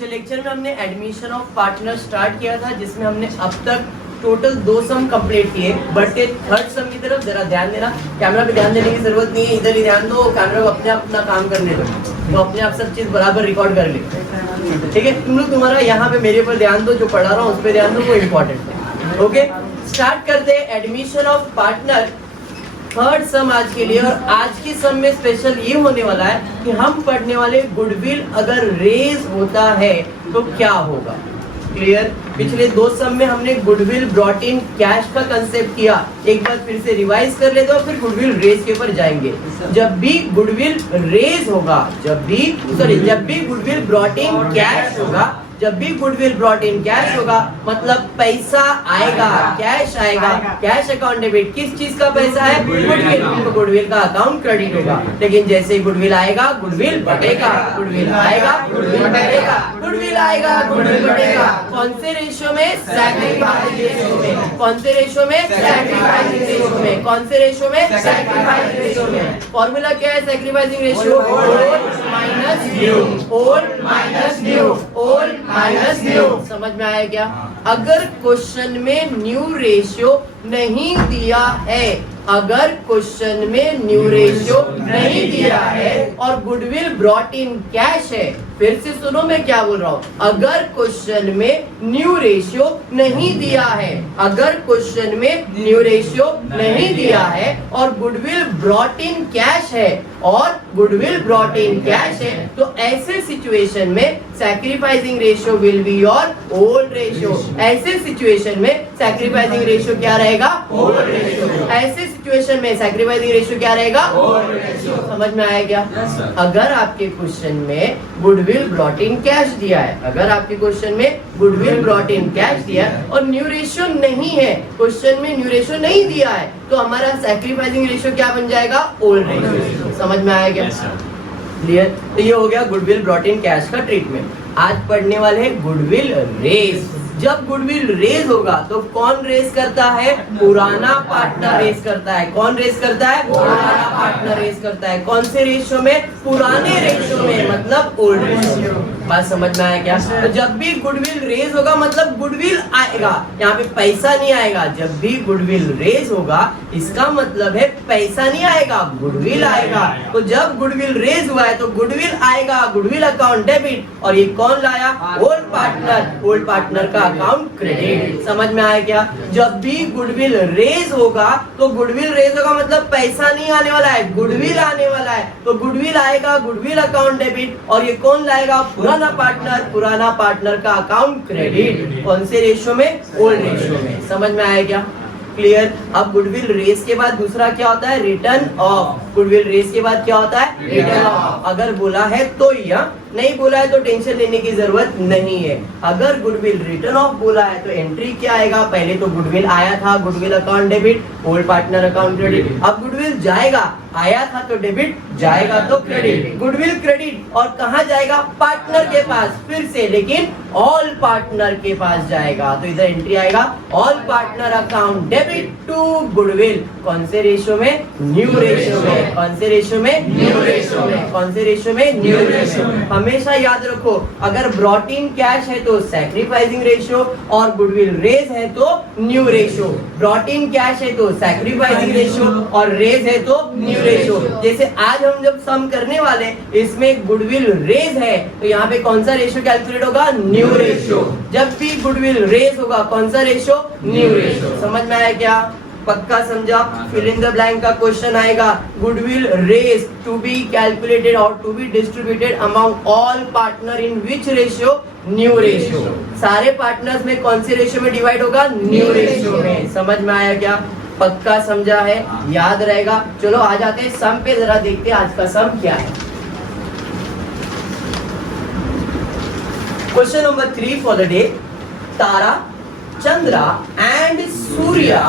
पिछले लेक्चर में हमने एडमिशन ऑफ पार्टनर स्टार्ट किया था, जिसमें हमने अब तक टोटल 2 सम कंप्लीट किए। बढ़ते थर्ड सम की तरफ जरा ध्यान देना। कैमरा पे ध्यान देने की जरूरत नहीं है, इधर ही ध्यान दो। कैमरा को अपने अपना काम करने दो, तो अपने आप सब चीज बराबर रिकॉर्ड कर ले, ठीक है। तुम लोग तुम्हारा यहाँ पे मेरे पर ध्यान दो, जो पढ़ा रहा हूँ उस पर ध्यान दो, वो इम्पोर्टेंट है। ओके, स्टार्ट करते हैं एडमिशन ऑफ पार्टनर, थर्ड सम आज के लिए। और आज की सम में स्पेशल ये होने वाला है कि हम पढ़ने वाले गुडविल अगर रेज होता है तो क्या होगा। क्लियर? पिछले 2 सम में हमने गुडविल ब्रॉट इन कैश का कंसेप्ट किया, एक बार फिर से रिवाइज कर लेते हैं और फिर गुडविल रेज के ऊपर जाएंगे। जब भी गुडविल रेज होगा, जब भी गुडविल ब्रॉट इन कैश होगा, जब भी गुडविल ब्रॉट इन कैश होगा मतलब पैसा आएगा, कैश आएगा, कैश अकाउंट डेबिट। किस चीज का पैसा है? गुडविल, तो गुडविल का अकाउंट क्रेडिट होगा। लेकिन जैसे ही गुडविल आएगा गुडविल बढ़ेगा, गुडविल आएगा गुडविल बढ़ेगा, गुडविल आएगा गुडविल बढ़ेगा। कौन से रेशियो में? सैक्रिफाइसिंग रेशियो में। कौन से रेशियो में? सैक्रिफाइसिंग रेशियो में। कौन से रेशियो में? सैक्रिफाइसिंग रेशियो में। फॉर्मूला क्या है sacrificing ratio? Old minus new, old minus new, old minus new. समझ में आया क्या? अगर क्वेश्चन में न्यू रेशियो नहीं दिया है, अगर क्वेश्चन में न्यू रेशियो नहीं दिया है और गुडविल ब्रॉट इन कैश है, फिर से सुनो मैं क्या बोल रहा हूँ। अगर क्वेश्चन में न्यू रेशियो नहीं दिया है, अगर क्वेश्चन में न्यू रेशियो नहीं दिया है और गुडविल ब्रॉट इन कैश है, और गुडविल ब्रॉट इन कैश है, तो ऐसे सिचुएशन में sacrificing ratio will be your old ratio. ऐसे सिचुएशन में सैक्रिफाइसिंग रेशियो क्या रहेगा? Old ratio. ऐसे सिचुएशन में सैक्रिफाइसिंग रेशियो क्या रहेगा? Old ratio. समझ में आया क्या? अगर आपके क्वेश्चन में गुडविल ब्रॉट इन कैश दिया है, अगर आपके क्वेश्चन में गुडविल ब्रॉट इन कैश दिया है और न्यू रेशियो नहीं है, क्वेश्चन में न्यू रेशियो नहीं दिया है, तो हमारा सैक्रिफाइसिंग रेशियो क्या बन जाएगा? Old ratio. समझ में आया क्या? क्लियर? तो ये हो गया गुडविल ब्रॉट इन कैश का ट्रीटमेंट। आज पढ़ने वाले हैं गुडविल रेज। जब गुडविल रेज होगा तो कौन रेज करता है? पुराना पार्टनर रेज करता है। कौन रेज करता है? पुराना पार्टनर रेज करता है। कौन से रेशियो में? पुराने रेशियो में, मतलब ओल्ड रेशियो। बात समझ में आया क्या? तो जब भी गुडविल रेज होगा मतलब गुडविल आएगा, यहाँ पे पैसा नहीं आएगा। जब भी गुडविल रेज होगा इसका मतलब है पैसा नहीं आएगा, गुडविल आएगा। तो जब गुडविल रेज हुआ है तो गुडविल आएगा, गुडविल अकाउंट डेबिट। और ये कौन लाया? ओल्ड पार्टनर, ओल्ड पार्टनर का अकाउंट क्रेडिट। समझ में आया क्या? जब भी गुडविल रेज होगा तो गुडविल रेज होगा मतलब पैसा नहीं आने वाला है, गुडविल आने वाला है। तो गुडविल आएगा, गुडविल अकाउंट डेबिट। और ये कौन लाएगा? पुराना पार्टनर, पुराना पार्टनर का अकाउंट क्रेडिट। कौन से रेशियो में? ओल्ड रेशियो में। समझ में आया क्या? क्लियर? अब गुडविल रेज के बाद दूसरा क्या होता है? Return of. गुडविल रेज के बाद क्या होता है? Return of. अगर बोला है तो, या नहीं बोला है तो टेंशन लेने की जरूरत नहीं है। अगर गुडविल रिटर्न ऑफ बोला है तो एंट्री क्या आएगा? पहले तो गुडविल आया था, goodwill account debit, old partner account credit. अब गुडविल जाएगा, आया था तो डेबिट, जाएगा तो क्रेडिट। गुडविल क्रेडिट और कहाँ जाएगा? पार्टनर के पास फिर से, लेकिन ऑल पार्टनर के पास जाएगा। तो इधर एंट्री आएगा all partner account debit to goodwill. कौन से रेशियो में? न्यू रेशियो में। कौन से रेशियो में? न्यू रेशियो में। कौन से रेशियो में? न्यू रेशियो में। हमेशा याद रखो, अगर ब्रॉट इन कैश है तो सैक्रिफाइसिंग रेशियो और गुडविल रेज है तो new ratio. Brought in cash है तो सैक्रिफाइसिंग रेशियो और रेज है तो न्यू रेशियो। जैसे आज हम जब सम करने वाले इसमें गुडविल रेज है तो यहाँ पे कौन सा रेशियो कैलकुलेट होगा? New ratio. जब भी गुडविल रेज होगा कौन सा रेशियो? New ratio. समझ में आया क्या? पक्का समझा? फिल इन द ब्लैंक का क्वेश्चन आएगा। Goodwill raise to be calculated और to be distributed among all partner in which ratio? New ratio. सारे पार्टनर्स में कौन से रेशियो में डिवाइड होगा? न्यू रेशियो में। समझ में आया क्या? पक्का समझा है? याद रहेगा? चलो आ जाते हैं सम पे, जरा देखते हैं आज का सम क्या है। Question number 3 for the day. Tara, Chandra and Surya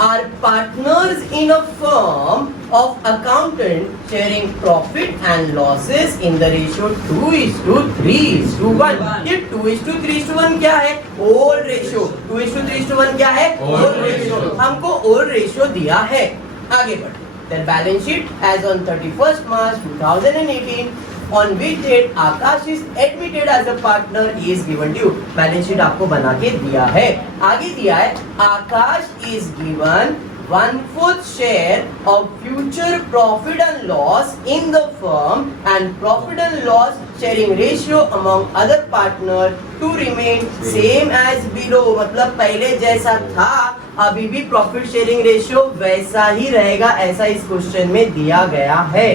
are partners in a firm of accountant sharing profit and losses in the ratio 2:3:1। ये 2:3:1 क्या है? Old ratio. 2:3:1 क्या है? Old ratio. हमको ओल्ड रेशियो दिया है। आगे बढ़। Their balance sheet as on 31st March 2018 on which date Akash is admitted as a partner is given to you. Balance sheet आपको बना के दिया है, आगे दिया है Akash is given 1/4 share of future profit and loss in the firm and profit and loss sharing ratio among other partners to remain same as below. मतलब पहले जैसा था अभी भी प्रॉफिट शेयरिंग रेशियो वैसा ही रहेगा, ऐसा इस क्वेश्चन में दिया गया है।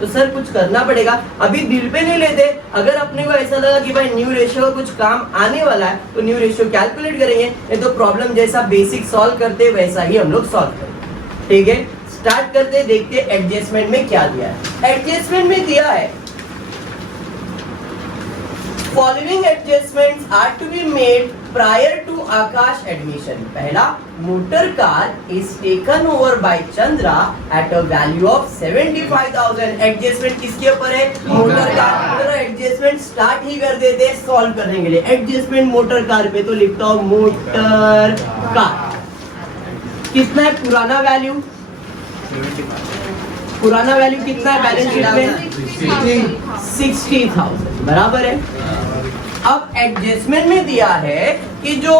तो सर कुछ करना पड़ेगा, अभी दिल पे नहीं लेते। अगर अपने को ऐसा लगा कि भाई न्यू रेशियो का कुछ काम आने वाला है तो न्यू रेशियो कैलकुलेट करेंगे, नहीं तो प्रॉब्लम जैसा बेसिक सॉल्व करते वैसा ही हम लोग सॉल्व करेंगे। ठीक है, स्टार्ट करते, देखते एडजस्टमेंट में क्या दिया है। एडजस्टमेंट में दिया है following adjustments are to be made prior to Akash admission. पहला, motor car is taken over by Chandra at a value of 75,000। Adjustment किसके ऊपर है? Motor car. तो एडजस्टमेंट स्टार्ट ही कर देते हैं सॉल्व करने के लिए। एडजस्टमेंट मोटर कार पे तो लिखता हूं मोटर कार। कितना है पुराना वैल्यू? पुराना वैल्यू कितना है बैलेंस शीट में? 60,000 बराबर है। अब एडजस्टमेंट में दिया है कि जो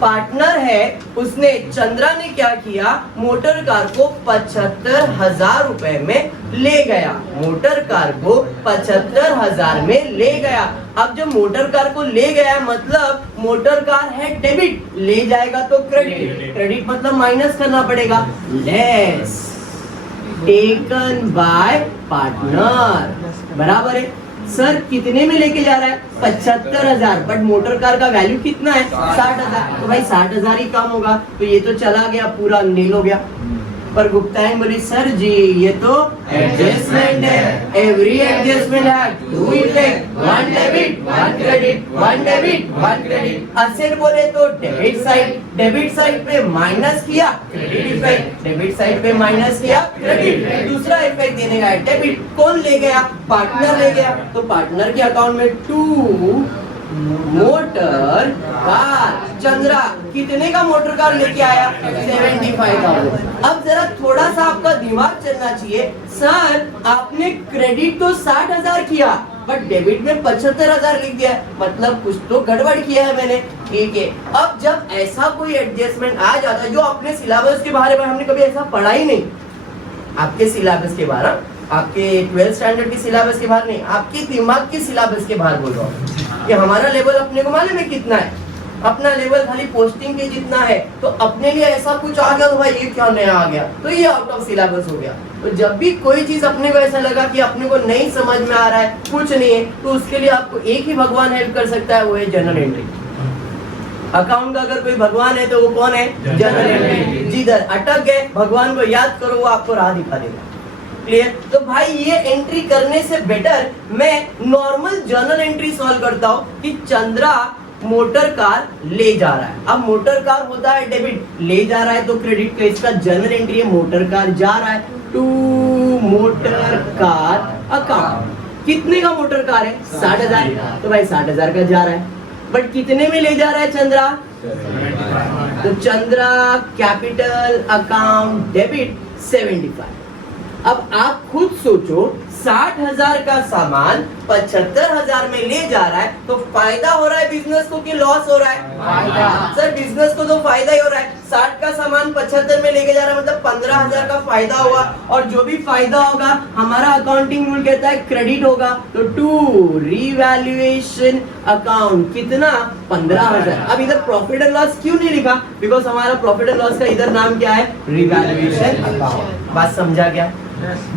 पार्टनर है उसने, चंद्रा ने क्या किया, मोटर कार को 75,000 रुपए में ले गया। मोटर कार को 75,000 में ले गया। अब जब मोटर कार को ले गया मतलब मोटर कार है डेबिट, ले जाएगा तो क्रेडिट। क्रेडिट मतलब माइनस करना पड़ेगा, लेस टेकन बाय पार्टनर बराबर है। सर कितने में लेके जा रहा है? 75,000, बट मोटर कार का वैल्यू कितना है? 60,000। तो भाई 60,000 ही कम होगा, तो ये तो चला गया, पूरा नील हो गया। पर गुप्तायन बोली सर जी ये तो एडजस्टमेंट है, एवरी एडजस्टमेंट है to effect, one debit one credit, one debit one credit. Asset बोले तो डेबिट साइड पे माइनस किया क्रेडिट इफेक्ट, डेबिट साइड पे माइनस किया क्रेडिट। दूसरा इफेक्ट देने का है डेबिट, कौन ले गया? पार्टनर ले गया, तो पार्टनर के अकाउंट में टू मोटर कार। चंद्रा कितने का मोटर कार लेके आया? 75,000। अब जरा थोड़ा सा आपका दिमाग चलना चाहिए। सर आपने क्रेडिट तो 60,000 किया बट डेबिट में 75,000 लिख दिया, मतलब कुछ तो गड़बड़ किया है मैंने। ठीक है, अब जब ऐसा कोई एडजस्टमेंट आ जाता है जो अपने सिलेबस के बारे में हमने कभी ऐसा पढ़ा ही नहीं, आपके सिलेबस के बारे, आपके 12th स्टैंडर्ड के सिलेबस के बाहर नहीं, आपके दिमाग के सिलेबस के बाहर बोल रहा हूँ कि हमारा लेवल अपने को मालूम है कितना है, अपना लेवल खाली पोस्टिंग के जितना है, तो अपने लिए ऐसा कुछ आ गया तो भाई ये क्या नया आ गया, तो ये आउट ऑफ सिलेबस हो गया। तो जब भी कोई चीज अपने को ऐसा लगा कि अपने को नहीं समझ में आ रहा है, कुछ नहीं है, तो उसके लिए आपको एक ही भगवान हेल्प कर सकता है, वो है जनरल एंट्री। अकाउंट का अगर कोई भगवान है तो वो कौन है? General entry. जिधर अटक गए भगवान को याद करो, वो आपको राह दिखा देगा। क्लियर? तो भाई ये एंट्री करने से बेटर मैं नॉर्मल जर्नल एंट्री सॉल्व करता हूँ कि चंद्रा मोटर कार ले जा रहा है। अब मोटर कार होता है डेबिट, ले जा रहा है तो क्रेडिट का, इसका जर्नल एंट्री है मोटर कार जा रहा है टू मोटर कार अकाउंट। कितने का मोटर कार है? 60,000, तो भाई 60,000 का जा रहा है, बट कितने में ले जा रहा है चंद्रा? तो चंद्रा कैपिटल अकाउंट डेबिट 75। अब आप खुद सोचो 60,000 का सामान 75,000 में ले जा रहा है तो फायदा हो रहा है बिजनेस को कि लॉस हो रहा है? फायदा। सर बिजनेस को तो फायदा ही हो रहा है। 60 का सामान 75 में लेके जा रहा है मतलब 15,000 का फायदा होगा, और जो भी फायदा होगा हमारा अकाउंटिंग रूल कहता है क्रेडिट होगा। तो टू रिवैल्यूएशन अकाउंट कितना? 15,000। अब इधर प्रॉफिट एंड लॉस क्यों नहीं लिखा? बिकॉज हमारा प्रॉफिट एंड लॉस का इधर नाम क्या है? Revaluation account. बात समझा क्या?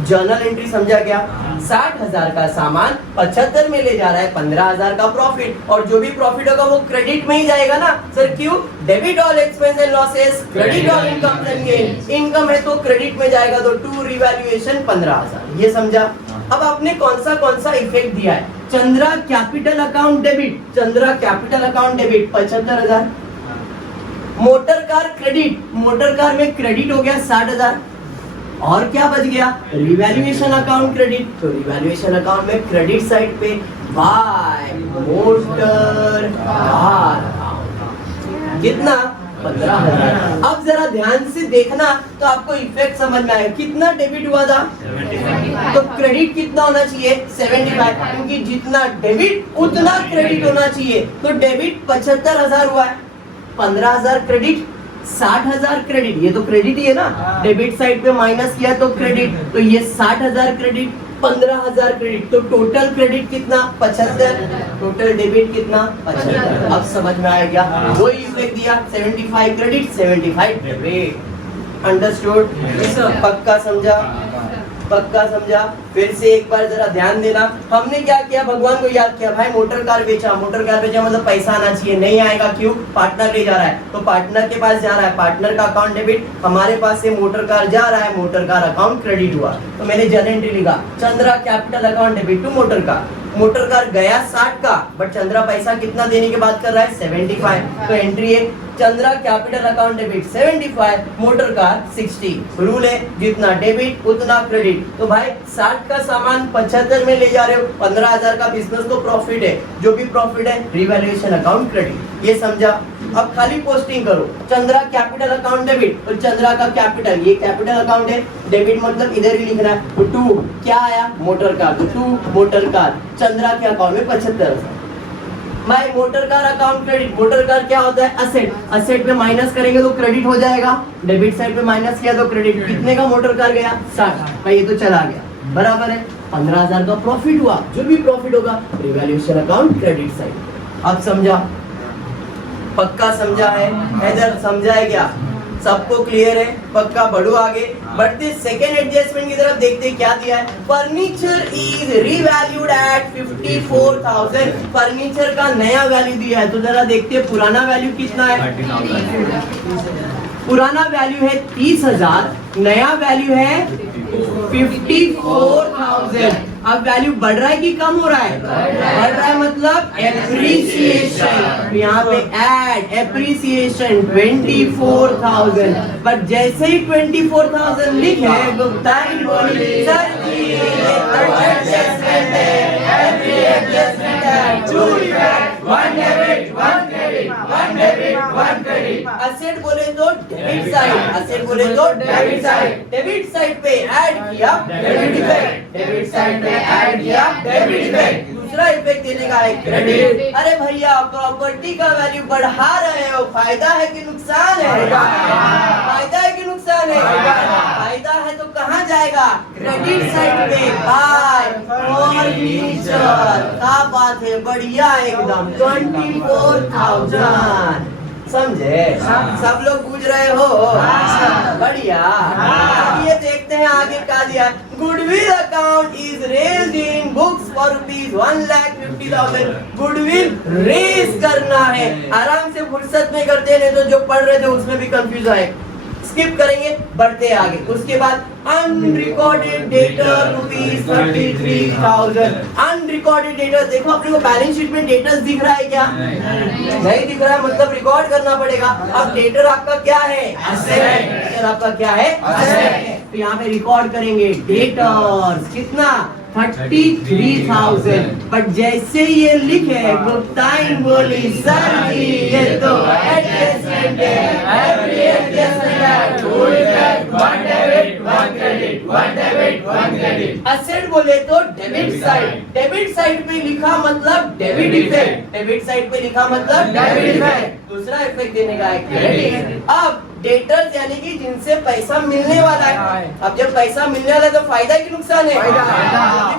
जर्नल एंट्री समझा क्या? 60,000 का सामान 75 में ले जा रहा है, 15,000 का प्रॉफिट, और जो भी प्रॉफिट होगा वो क्रेडिट में ही जाएगा ना। सर क्यों? Debit all expense and losses, credit all income and gain. Income है तो क्रेडिट में जाएगा, तो टू रिवैल्यूएशन 15,000। ये समझा? अब आपने कौन सा इफेक्ट दिया है? Chandra capital account debit, Chandra capital account debit 75,000। Motor car credit, motor car में क्रेडिट हो गया 60,000, और क्या बच गया? Revaluation account credit. तो रिवैल्यूएशन अकाउंट में क्रेडिट साइड पे बाय मोटर कार कितना? 15,000। अब जरा ध्यान से देखना तो आपको इफेक्ट समझ में आएगा। कितना डेबिट हुआ था? 75। तो क्रेडिट कितना होना चाहिए? 75, क्योंकि जितना डेबिट उतना क्रेडिट होना चाहिए। तो डेबिट 75,000 हुआ है, 15,000 क्रेडिट, 60,000 क्रेडिट। ये तो क्रेडिट ही है ना, डेबिट साइड पे माइनस किया तो क्रेडिट, तो ये 60,000 क्रेडिट, 15,000 क्रेडिट, तो टोटल क्रेडिट कितना? 75। टोटल डेबिट कितना? 75। अब समझ में आया क्या? वही इफेक्ट दिया, 75 क्रेडिट 75 डेबिट। अंडरस्टूड? पक्का समझा? पक्का समझा? फिर से एक बार जरा ध्यान देना। हमने क्या किया? भगवान को याद किया। भाई मोटर कार बेचा, मोटर कार बेचा मतलब पैसा आना चाहिए, नहीं आएगा क्यों? पार्टनर ले जा रहा है, तो पार्टनर के पास जा रहा है, पार्टनर का अकाउंट डेबिट, हमारे पास से मोटर कार जा रहा है, मोटर कार अकाउंट क्रेडिट हुआ। तो मैंने जर्नल एंट्री लिखा, Chandra capital account debit to motor car. Motor car गया 60 का, बट चंद्रा पैसा कितना देने की बात कर रहा है? 75। तो एंट्री है Chandra capital account debit 75, motor car 60। Rule है जितना डेबिट उतना क्रेडिट। तो भाई 60 का सामान 75 में ले जा रहे हो, 15,000 का बिजनेस को प्रॉफिट है, जो भी प्रॉफिट है रिवैल्यूएशन अकाउंट क्रेडिट। ये समझा? अब खाली पोस्टिंग करो, चंद्रा कैपिटल अकाउंट डेबिट, तो चंद्रा का कैपिटल, ये कैपिटल अकाउंट है, डेबिट मतलब इधर ही लिखना है। तो 2 क्या आया? मोटर कार, तो 2 मोटर कार चंद्रा के अकाउंट में 75,000। भाई motor car account credit, motor car क्या होता है? असेट, असेट पे माइनस करेंगे तो क्रेडिट हो जाएगा, डेबिट साइड पे माइनस किया तो क्रेडिट। कितने का मोटर कार गया? 60। भाई ये तो चला गया, बराबर है 15,000 का प्रॉफिट हुआ, जो भी प्रॉफिट होगा रिवैल्यूएशन अकाउंट क्रेडिट साइड। अब समझा? पक्का समझा है? इधर समझा है क्या? सबको क्लियर है? पक्का बढ़ो आगे। बढ़ते सेकेंड एडजस्टमेंट की तरफ, देखते क्या दिया है। Furniture is revalued at 54,000। Furniture का नया वैल्यू दिया है, तो जरा देखते हैं पुराना वैल्यू कितना है। पुराना वैल्यू है 30,000, नया वैल्यू है 54,000। अब वैल्यू बढ़ रहा है कि कम हो रहा है? बढ़ रहा है, मतलब एप्रिसिएशन। यहाँ पे ऐड एप्रिसिएशन 24,000, बट जैसे ही 24,000 लिखे गुप्ताइन बोली सर जी ये एडजस्टमेंट है, एवरी एडजस्टमेंट है, to effect, one debit, one credit, one debit, one credit. Asset बोले तो डेबिट साइड, असेट बोले तो डेबिट साइड, डेबिट साइड पे ऐड किया डेबिट इफेक्ट, डेबिट साइड पे ऐड किया डेबिट इफेक्ट। दूसरा इफेक्ट देने का है क्रेडिट। अरे भैया प्रॉपर्टी का वैल्यू बढ़ा रहे हो, फायदा है कि नुकसान है? फायदा है कि नुकसान है? फायदा है तो कहाँ जाएगा? क्रेडिट साइड पे। बाय फर्नीचर, क्या बात है, बढ़िया एकदम 24,000। समझे? सब लोग पूछ रहे हो? बढ़िया। ये देखते हैं आगे क्या दिया। Goodwill account is raised in books for ₹1,50,000। Goodwill raise करना है, आराम से फुर्सत में करते हैं, नहीं तो जो पढ़ रहे थे उसमें भी कंफ्यूज आए। स्किप करेंगे, बढ़ते आगे। उसके बाद अनरिकॉर्डेड डेटर ₹33,000। अनरिकॉर्डेड डेटर, देखो अपने को बैलेंस शीट में डेटर्स दिख रहा है क्या? नहीं दिख रहा है, मतलब रिकॉर्ड करना पड़ेगा। अब डेटर आपका क्या है? असेट। डेटर आपका क्या है? असेट। तो यहाँ पे रिकॉर्ड करेंगे डेटर्स कितना? 33,000। बट जैसे ये लिखे गुप्ताइन बोली सर जी ये तो एडजस्टमेंट है, एवरी एडजस्टमेंट है, to effect, one debit, one credit, one debit, one credit. Asset बोले तो डेबिट साइड, डेबिट साइड पे लिखा मतलब डेबिट इफेक्ट, डेबिट साइड पे लिखा मतलब डेबिट इफेक्ट। दूसरा इफेक्ट देने का है क्रेडिट। अब डेटर्स यानी कि जिनसे पैसा मिलने वाला है। अब जब पैसा मिलने वाला है तो फायदा है कि नुकसान है?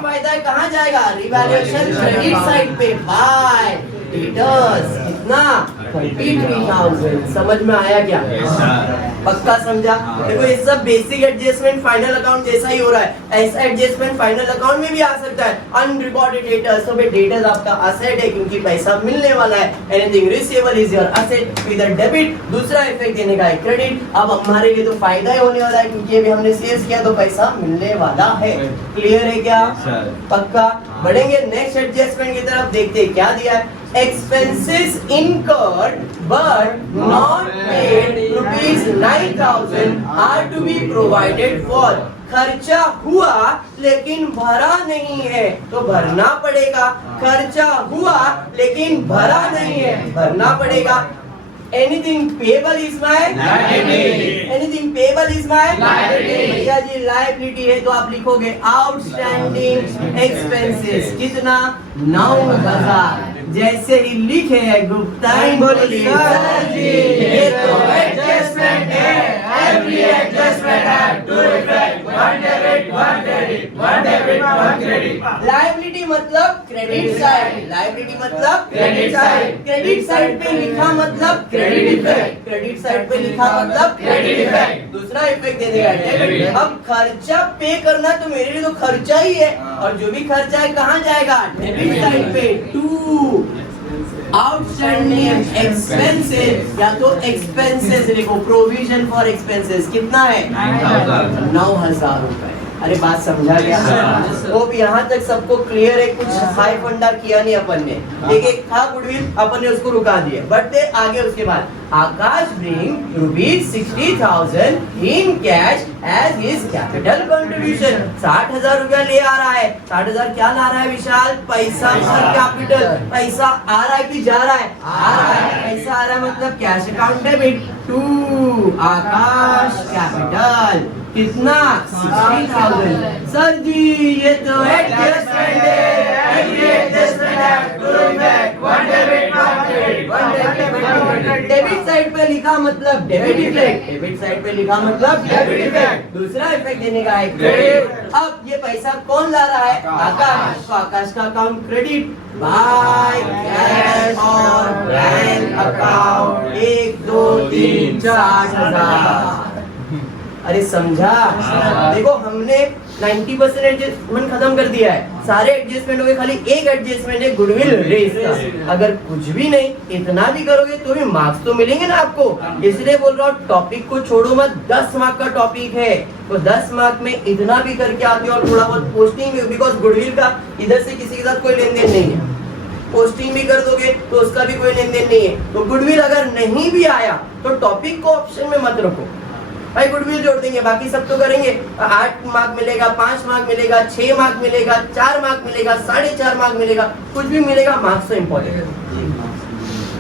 फायदा है, कहाँ जाएगा? रिवैल्यूएशन क्रेडिट साइड पे। बाय डेटर्स कितना? 33,000। समझ में आया क्या? पक्का समझा? देखो ये सब बेसिक एडजस्टमेंट फाइनल अकाउंट जैसा ही हो रहा है। ऐसा एडजस्टमेंट फाइनल अकाउंट में भी आ सकता है। अनरिकॉर्डेड डेटर्स, तो भाई डेटर्स आपका असेट है क्योंकि पैसा मिलने वाला है। Anything receivable is your asset with a debit. दूसरा इफेक्ट देने का है क्रेडिट। अब हमारे लिए तो फायदा ही होने वाला है क्योंकि अभी हमने सेल्स किया तो पैसा मिलने वाला है। क्लियर है क्या? पक्का। बढ़ेंगे नेक्स्ट एडजस्टमेंट की तरफ, देखते हैं क्या दिया है। Expenses incurred but not paid ₹9,000 are to be provided for। खर्चा हुआ लेकिन भरा नहीं है तो भरना पड़ेगा। खर्चा हुआ लेकिन भरा नहीं है, भरना पड़ेगा। Anything payable is my liability, anything payable is my liability. भैया जी लायबिलिटी है तो आप लिखोगे आउटस्टैंडिंग एक्सपेंसेस कितना 9,000। जैसे ही लिखे है गुप्ताइन बोलिए सर जी ये तो एडजस्टमेंट है, every adjustment have to effect, one debit one credit, one debit one credit. Liability मतलब क्रेडिट साइड, लायबिलिटी मतलब क्रेडिट साइड, क्रेडिट साइड पे लिखा मतलब क्रेडिट इफेक्ट, क्रेडिट साइड पे लिखा मतलब क्रेडिट इफेक्ट। दूसरा इफेक्ट दे देगा डेबिट। अब खर्चा पे करना तो मेरे लिए तो खर्चा ही है, और जो भी खर्चा है कहाँ जाएगा डेबिट साइड पे। टू आउटस्टैंडिंग एक्सपेंसेस या तो एक्सपेंसेस लिखो, प्रोविजन फॉर एक्सपेंसेस कितना है 9,000 रुपए। अरे बात समझा गया? वो भी यहाँ तक सबको क्लियर है? कुछ हाई फंडा किया नहीं अपन ने, एक था गुडविल अपन ने उसको रुका दिया, बट आगे उसके बाद Akash bring ₹60,000 in cash as his capital contribution. 60,000 रुपया ले आ रहा है। 60,000 क्या ला रहा है विशाल? पैसा और कैपिटल। पैसा आ रहा है कि जा रहा है? आ रहा है। पैसा आ रहा है मतलब cash account debit. To Aakash capital कितना 60,000। सर जी ये तो एडजस्टमेंट है, एडजस्टमेंट है to effect, one debit one credit, one debit. Debit side पे लिखा मतलब डेबिट इफेक्ट, डेबिट साइड पे लिखा मतलब डेबिट इफेक्ट। दूसरा इफेक्ट देने का है क्रेडिट। अब ये पैसा कौन ला रहा है? आकाश। तो आकाश का अकाउंट क्रेडिट बाय कैश और बैंक अकाउंट 1 2 3 4,000। अरे समझा? देखो हमने 90% एडजस्टमेंट खत्म कर दिया है, सारे एडजस्टमेंट हो गए, खाली एक एडजस्टमेंट है गुडविल रेस का। अगर कुछ भी नहीं इतना भी करोगे तो भी मार्क्स तो मिलेंगे ना आपको। इसलिए बोल रहा हूँ टॉपिक को छोड़ो मत, 10 मार्क का टॉपिक है तो 10 मार्क में इतना भी करके आते हो और थोड़ा बहुत पोस्टिंग भी, बिकॉज गुडविल का इधर से किसी के साथ कोई लेन देन नहीं है। पोस्टिंग भी कर दोगे तो उसका भी कोई लेन देन नहीं है। तो गुडविल अगर नहीं भी आया तो टॉपिक को ऑप्शन में मत रखो भाई, गुडविल जोड़ देंगे, बाकी सब तो करेंगे। 8 मार्क मिलेगा, 5 मार्क मिलेगा, 6 मार्क मिलेगा, 4 मार्क मिलेगा, 4.5 मार्क मिलेगा, कुछ भी मिलेगा, मार्क्स तो इम्पोर्टेंट है।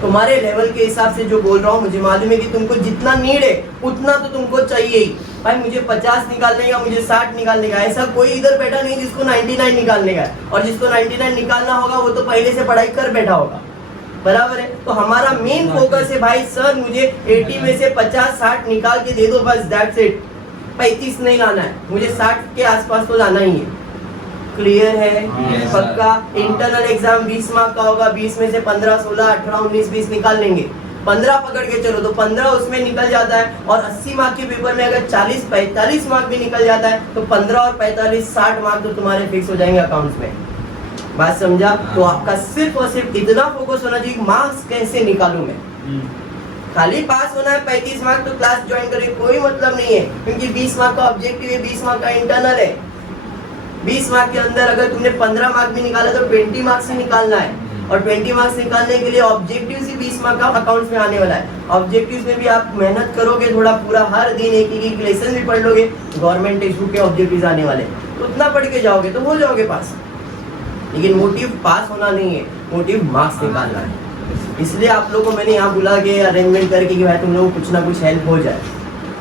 तुम्हारे लेवल के हिसाब से जो बोल रहा हूँ, मुझे मालूम है कि तुमको जितना नीड है उतना तो तुमको चाहिए ही। भाई मुझे 50 निकालने का, मुझे 60 निकालने का, ऐसा कोई इधर बैठा नहीं जिसको 99 निकालने का है। और जिसको 99 निकालना होगा वो तो पहले से पढ़ाई कर बैठा होगा, बराबर है। तो हमारा मेन फोकस है भाई सर मुझे 80 में से 50-60 निकाल के दे दो, बस दैट्स इट। 35 नहीं लाना है, मुझे 60 के आसपास तो लाना ही है। क्लियर है? पक्का? इंटरनल एग्जाम 20 मार्क का होगा, 20 में से 15, 16, 18, 19, 20 निकाल लेंगे। 15 पकड़ के चलो तो 15 उसमें निकल जाता है। और 80 मार्क के पेपर में अगर 40-45 मार्क भी निकल जाता है तो 15 और 45 60 मार्क तो तुम्हारे फिक्स हो जाएंगे अकाउंट्स में। बात समझा? तो आपका सिर्फ और सिर्फ इतना फोकस होना चाहिए मार्क्स कैसे निकालूं मैं। खाली पास होना है, 35 मार्क तो क्लास ज्वाइन करें कोई मतलब नहीं है, क्योंकि 20 मार्क का ऑब्जेक्टिव है, 20 मार्क का इंटरनल है। 20 मार्क के अंदर अगर तुमने 15 मार्क भी निकाला तो 20 मार्क्स ही निकालना है। और 20 मार्क्स निकालने के लिए ऑब्जेक्टिव ही 20 मार्क का अकाउंट्स में आने वाला है। ऑब्जेक्टिव्स में भी आप मेहनत करोगे थोड़ा, पूरा हर दिन एक लेसन भी पढ़ लोगे, गवर्नमेंट टेक्स्ट बुक के ऑब्जेक्टिव्स आने वाले, उतना पढ़ के जाओगे तो हो जाओगे पास। लेकिन मोटिव पास होना नहीं है, मोटिव मार्क्स निकालना है। इसलिए आप लोगों को मैंने यहाँ बुला के अरेंजमेंट करके कि भाई तुम लोगों को कुछ ना कुछ हेल्प हो जाए।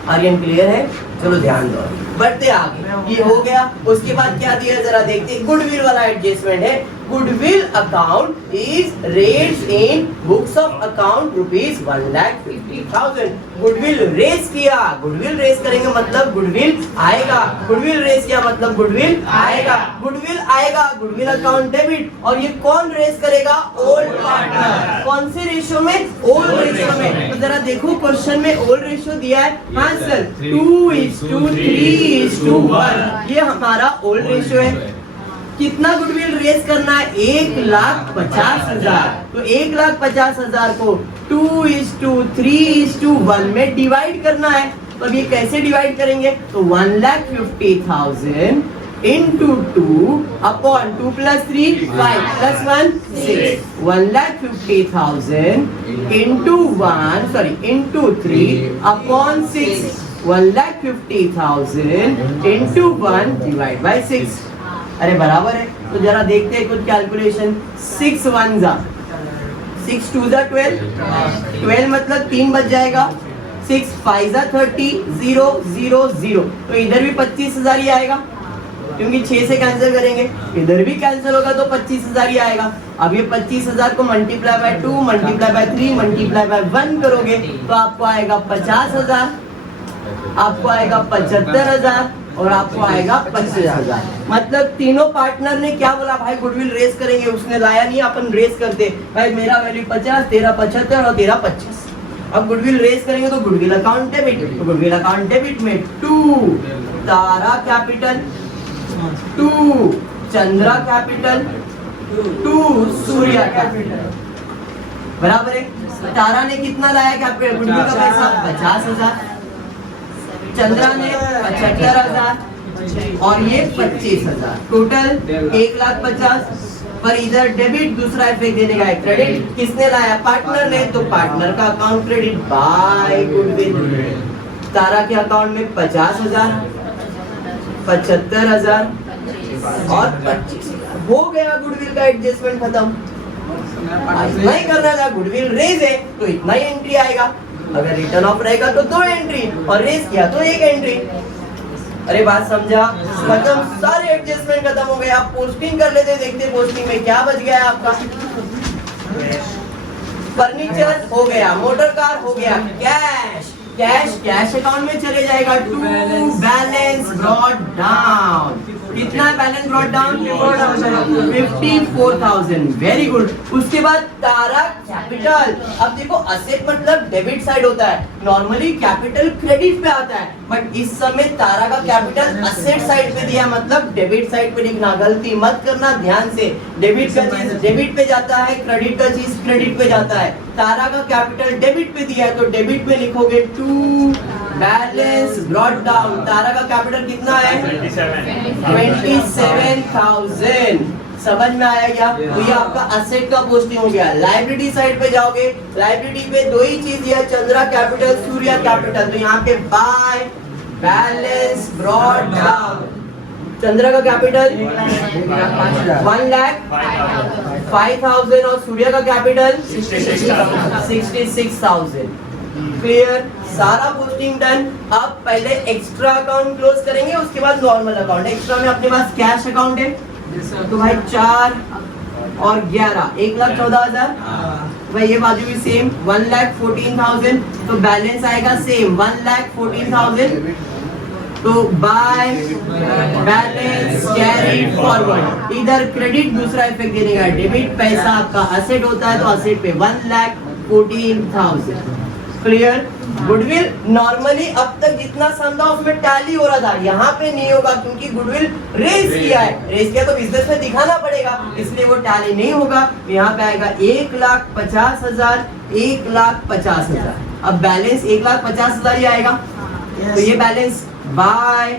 आर्यन क्लियर है? चलो ध्यान दो, बढ़ते आगे। ये हो गया, उसके बाद क्या दिया जरा देखते हैं। गुडविल वाला एडजस्टमेंट है। Goodwill account is raised in books of account ₹1,50,000। Goodwill raise किया, गुडविल रेज करेंगे मतलब गुडविल आएगा। गुडविल रेज किया मतलब गुडविल आएगा। गुडविल आएगा, गुडविल अकाउंट डेबिट। और ये कौन रेज करेगा? Old partner. कौन से रेशियो में? ओल्ड रेशियो में। तो जरा देखो क्वेश्चन में ओल्ड रेशियो दिया है। हाँ सर 2:3:1। ये हमारा ओल्ड रेशियो है। कितना गुडविल रेज करना है? 1,50,000। तो 1,50,000 को 2:3:1 में डिवाइड करना है। तो अब ये कैसे डिवाइड करेंगे? तो 1,50,000 into 2 upon 2 plus 3 5 plus 1 6. 1,50,000 into 3 upon 6. 1,50,000 into 1 divide by 6. अरे बराबर है। तो जरा देखते हैं कुछ कैलकुलेशन। 6 1 जा 6 2 जा 12, 12 मतलब 3 बच जाएगा, 6 5 जा 30, 0 0 0, तो इधर भी 25,000 ही आएगा क्योंकि 6 से कैंसिल करेंगे, इधर भी कैंसिल होगा तो 25,000 ही आएगा। अब ये 25,000 को multiply by 2 multiply by 3 multiply by 1 करोगे तो आपको आएगा 50,000, आपको आएगा 75,000 और आपको आएगा 25,000। मतलब तीनों पार्टनर ने क्या बोला, भाई गुडविल रेस करेंगे, उसने लाया नहीं, अपन रेस करते, भाई मेरा वैल्यू 50, तेरा 75 और तेरा 25। अब गुडविल रेस करेंगे तो गुडविल अकाउंट डेबिट, तो गुडविल अकाउंट डेबिट में 2 Tara capital, 2 Chandra capital, 2 Surya capital, बराबर है। तारा ने कितना लाया कैपिटल, गुडविल का पैसा 50,000, चंद्रा ने 75,000 और ये 25,000, टोटल 1,50,000। पर इधर डेबिट दूसरा इफेक्ट देने का है, क्रेडिट किसने लाया, पार्टनर ने, तो पार्टनर का अकाउंट क्रेडिट बाय गुडविल। तारा के अकाउंट में 50,000, 75,000 और 25,000 हो गया, गुडविल का एडजस्टमेंट खत्म। इतना ही करना था, गुडविल रेज है तो इतना ही एंट्री आएगा, अगर रिटर्न ऑफ रहेगा तो 2 एंट्री और रेज किया तो 1 एंट्री। अरे बात समझा, खत्म, सारे एडजस्टमेंट खत्म हो गए। आप पोस्टिंग कर लेते, देखते पोस्टिंग में क्या बच गया आपका, फर्नीचर हो गया, मोटर कार हो गया, कैश कैश अकाउंट में चले जाएगा, टू बैलेंस ब्रॉट डाउन। कितना balance brought down, 54,000, very good. उसके बाद तारा कैपिटल, अब देखो असेट मतलब डेबिट साइड होता है, नॉर्मली कैपिटल क्रेडिट पे आता है, बट इस समय तारा का कैपिटल असेट साइड पे दिया, मतलब डेबिट साइड पे लिखना, गलती मत करना, ध्यान से। डेबिट का चीज डेबिट पे जाता है, क्रेडिट का चीज क्रेडिट पे जाता है। तारा का कैपिटल डेबिट पे दिया है तो डेबिट में लिखोगे 2 बैलेंस ब्रॉट डाउन। तारा का कैपिटल कितना है, 27,000। समझ में आया क्या, तो ये आपका असेट का पोस्टिंग हो गया। लाइबिलिटी साइड पे जाओगे, लाइबिलिटी पे 2 ही चीज है, चंद्रा कैपिटल, सूर्या कैपिटल, तो यहाँ पे by balance brought down. Chandra का कैपिटल 1,05,000 और सूर्या का कैपिटल 66,000। क्लियर, सारा पोस्टिंग डन। अब पहले एक्स्ट्रा अकाउंट क्लोज करेंगे, उसके बाद नॉर्मल अकाउंट। एक्स्ट्रा में अपने पास कैश अकाउंट है, तो भाई 4 और 11 1,14,000। भाई ये बाजू भी सेम 1,14,000, तो बैलेंस आएगा सेम 1,14,000। तो बाय बैलेंस कैरी फॉरवर्ड, इधर क्रेडिट दूसरा इफेक्ट देने का, डेबिट पैसा आपका असेट होता है तो असेट पे 1,14,000। क्लियर, गुडविल नॉर्मली अब तक जितना सम था उसमें टैली हो रहा था, यहाँ पे नहीं होगा क्योंकि गुडविल रेज किया है, रेज किया तो बिजनेस में दिखाना पड़ेगा, इसलिए वो टैली नहीं होगा। यहाँ पे आएगा 1,50,000, 1,50,000। अब बैलेंस 1,50,000 ही आएगा, तो ये balance by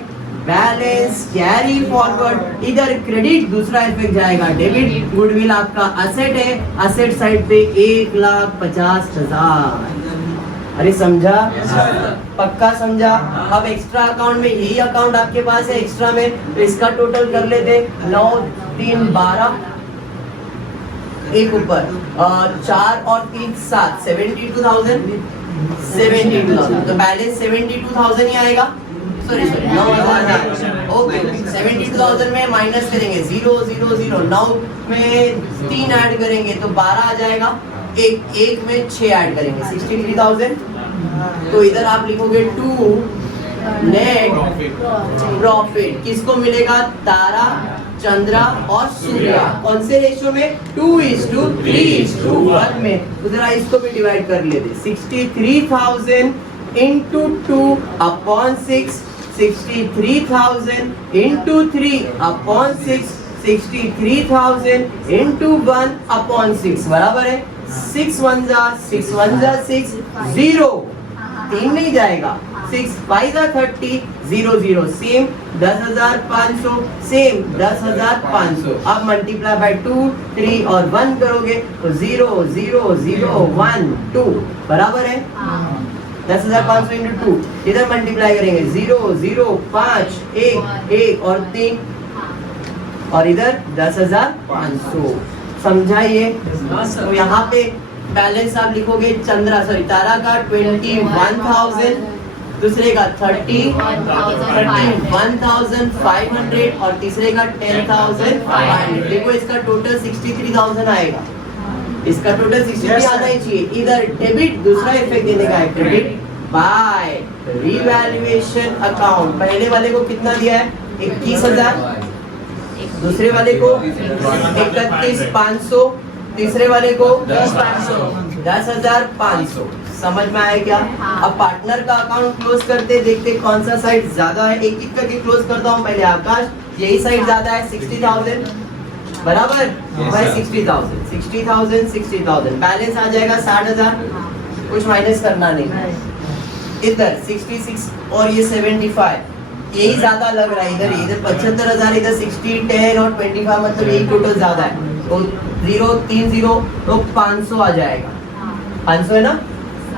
balance carry forward, इधर क्रेडिट दूसरा इफेक्ट जाएगा डेबिट। गुडविल आपका असेट है, असेट साइड पे 1,50,000। अरे समझा, पक्का समझा। अब एक्स्ट्रा अकाउंट में यही अकाउंट आपके पास है एक्स्ट्रा में, तो इसका टोटल कर लेते 9 3 12, एक ऊपर 4 और 3 7, 72,000, 72,000, तो बैलेंस 72,000 ही आएगा। सॉरी 9,000, ओके 72,000 में माइनस करेंगे 0 0 0, 9 में 3 ऐड करेंगे तो 12 आ जाएगा, एक में 6 ऐड करेंगे 63,000। तो इधर आप लिखोगे 2 नेट प्रॉफिट, किसको मिलेगा, तारा, चंद्रा और सूर्या। कौन से रेशियो में, 2:3:1 में। तो जरा इसको भी डिवाइड कर लेते, 63,000 into 2/6, 63,000 into 3/6, 63,000 into 1/6 बराबर है 6 1 जा 6 0, 3 नहीं जाएगा, 6 5 30, 0 0 सेम 10,500, सेम 10,500। अब मल्टीप्लाई बाय 2 3 और 1 करोगे तो 0 0 0 1 2 बराबर है 10,500 into 2। इधर मल्टीप्लाई करेंगे 0 0 5 1 1 और 3 और इधर 10,500। समझाइए, तो यहाँ पे बैलेंस आप लिखोगे तारा का 21,000, दूसरे का 31,500 और तीसरे का 10,500। देखो इसका टोटल 63,000 आएगा, इसका टोटल 63 आना ही चाहिए। इधर डेबिट, दूसरा इफेक्ट देने का है क्रेडिट बाय रिवैल्यूएशन अकाउंट। पहले वाले को कितना दिया है 21,000, दूसरे वाले को 31,500, तीसरे वाले को 10,500। समझ में आया क्या? अब पार्टनर का अकाउंट क्लोज करते, देखते कौन सा साइड ज्यादा है। एक एक करके क्लोज करता हूँ। पहले आकाश, यही साइड ज्यादा है 60,000 बराबर भाई 60,000 बैलेंस आ जाएगा 60,000, कुछ माइनस करना नहीं। इधर 66 और ये 75, यही ज्यादा लग रहा है। इधर 75,000, इधर 60, 10 और 25, मतलब यही टोटल ज्यादा है। तो 0 3 0 तो 500 आ जाएगा। 500 है ना।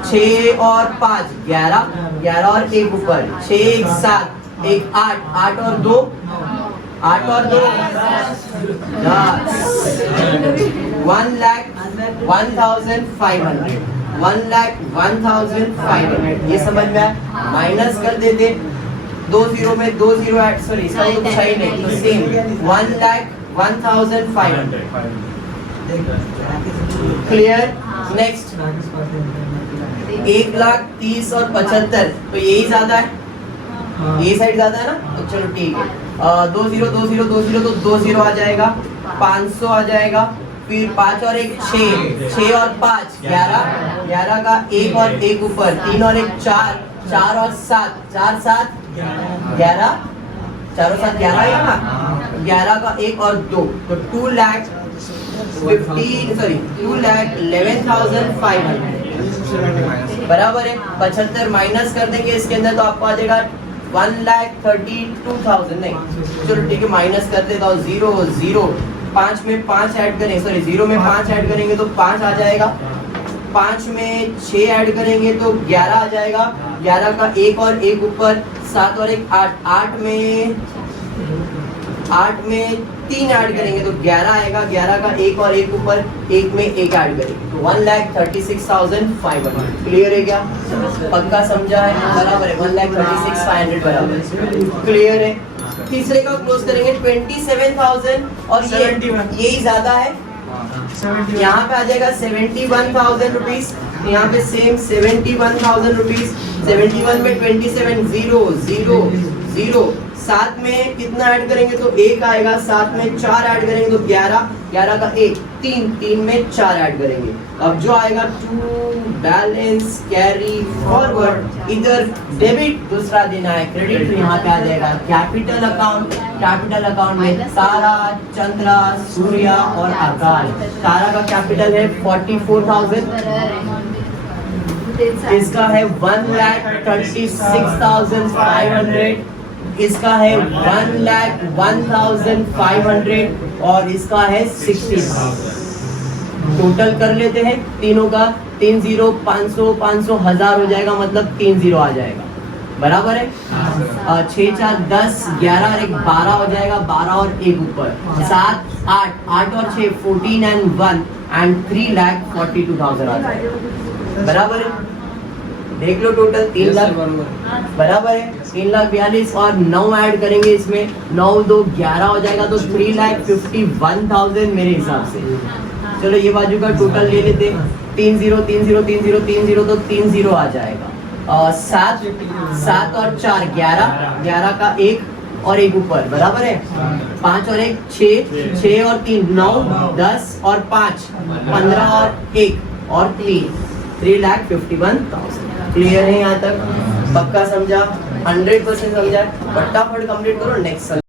6 और 5 11, 11 और 1 ऊपर 6 1 7 1 8, 8 और 2 10, 1,01,500 ये समझ में आया। माइनस कर देते, 2 0 में 2 0 ऐड, सॉरी इसका तो कुछ ही नहीं, तो सेम 1,01,500। क्लियर। नेक्स्ट 1,30,000 और 75, तो यही ज्यादा है, ये साइड ज्यादा है ना। तो चलो ठीक है, 2 0 2 0 2 0 तो 2 0 आ जाएगा, 500 आ जाएगा। फिर 5 और 1 6, 6 और 5 11, 11 का 1 और 1 ऊपर 3 और 1 4, 4 और 7 4 7 11, 4 और 7 11 है ना। 11 का 1 और 2 तो 2,11,500 बराबर है। 75 माइनस कर देंगे इसके अंदर तो आपको आ जाएगा 1,32,000। नहीं चलो ठीक है, माइनस कर देता हूँ। 0 0 5 में 5 ऐड करें, सॉरी 0 में 5 ऐड करेंगे तो 5 आ जाएगा। 5 में 6 ऐड करेंगे तो 11 आ जाएगा। 11 का 1 और 1 ऊपर 7 और 1 8, 8 में 3 ऐड करेंगे तो 11 आएगा। 11 का 1 और 1 ऊपर 1 में 1 ऐड करेंगे तो 1,36,500। क्लियर है क्या? पक्का समझा है? बराबर है, 1,36,500 बराबर। क्लियर है। तीसरे का क्लोज करेंगे 27,000 और ये यही ज्यादा है, यहाँ पे आ जाएगा 71,000 रुपीज। यहाँ पे सेम 71,000 रुपीज। 71 में 27 0 0 0, 7 में कितना ऐड करेंगे तो 1 आएगा। 7 में 4 ऐड करेंगे तो 11, 11 का 1 3, 3 में 4 ऐड करेंगे। अब जो आएगा टू बैलेंस कैरी फॉरवर्ड, इधर डेबिट, दूसरा देना है क्रेडिट, तो यहाँ पे आ जाएगा कैपिटल अकाउंट। कैपिटल अकाउंट में तारा, चंद्रा, सूर्या और आकाश। तारा का कैपिटल है 44,000, इसका है 1,36,500, इसका है 1,01,500 और इसका है 60,000। टोटल कर लेते हैं तीनों का। 3 0 500 500 1000 हो जाएगा, मतलब 3 0 आ जाएगा। बराबर है। 6 4 10 11 और 1 12 हो जाएगा। 12 और 1 ऊपर 7 8 8 और 6 14 and 1 and 3,42,000 आ जाएगा। बराबर है। देख लो टोटल 3 लाख बराबर है। 3,42,000 और 9 ऐड करेंगे इसमें, 9 2 11 हो जाएगा तो 3,51,000 मेरे हिसाब से। चलो ये बाजू का टोटल ले लेते। 3 0 3 0 3 0 3 0 तो 3 0 आ जाएगा। 7 और 4 11, 11 का 1 और 1 ऊपर बराबर है। 5 और 1 6, 6 और 3 9, 10 और 5 15 और 1 और 3, 3,51,000। क्लियर है यहाँ तक? पक्का समझा? 100% समझा? फटाफट कंप्लीट करो। नेक्स्ट